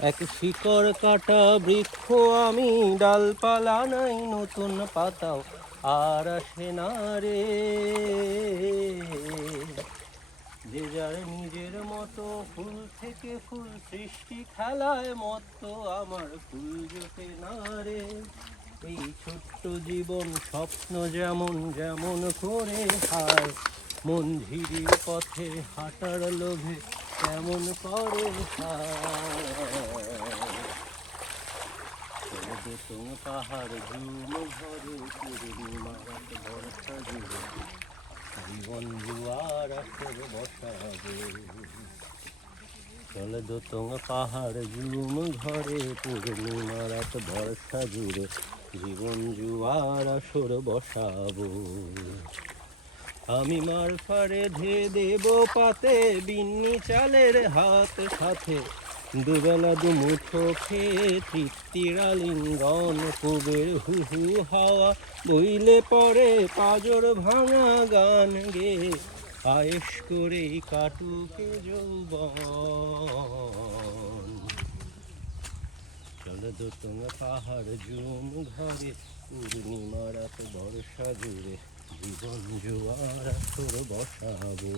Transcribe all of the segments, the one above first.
এক শিকড় কাটা বৃক্ষ আমি, ডালপালা নাই নতুন পাতাও। আর আসে না রে। যে যার নিজের মতো ফুল থেকে ফুল সৃষ্টি খেলায় মতো আমার ফুল জোটে না রে। এই ছোট্ট জীবন স্বপ্ন যেমন যেমন করে হায়, মন পথে হাঁটার লোভে কেমন করে হায়। তুম পাহাড় ঝুম ঘরে পূর্ণিমা বর্ষা জুড়ে জীবন জুয়ার আসর বসাবে চলে পাহাড় জুড়ে জীবন জুয়ার আসর বসাবো আমি মার ফারে ধে দেব পাতে, বিন্নি চালের হাত সাথে। দুবেলা দুমুঠো খেয়ে তৃপ্তির আলিঙ্গন, কুবের হু হু হাওয়া, বইলে পরে পাজর ভাঙা গান গে। আয়েস করে কাটুকে যৌবন। চলো দোতন পাহাড় জুম ঘরে পূর্ণিমা রাত বর্ষা জুড়ে। জীবন জোয়ার আসর বসাবো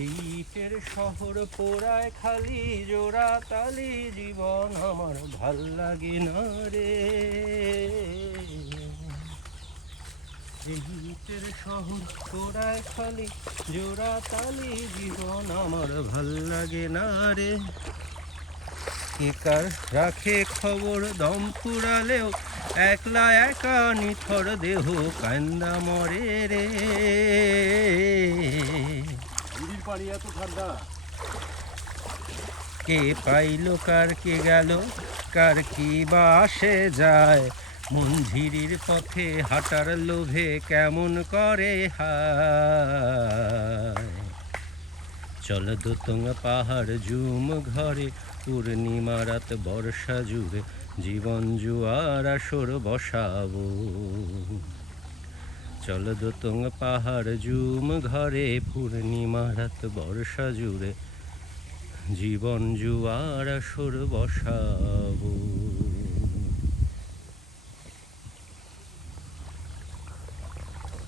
ইটের শহর পোড়ায় খালি জোড়া তালি জীবন আমার ভালো লাগে না রে। ইটের শহর পোড়ায় খালি জোড়া তালি জীবন আমার ভালো লাগে না রে। কে কার রাখে খবর দম ফুরালেও একলা একা নিথর দেহ কান্দা মরে রে। কে পাইল কার কে গেল কার কি বা আসে যায় মন পথে হাঁটার লোভে কেমন করে হায়? চল দোতঙ্গ পাহাড় ঝুম ঘরে, পূর্ণিমা রাত বর্ষা জুড়ে, জীবন জুয়ার আসর বসাব। চল দোতঙ্গা পাহাড় ঝুম ঘরে, পূর্ণিমা রাত বর্ষা জুড়ে, জীবন জুয়ার আসর বসাবো।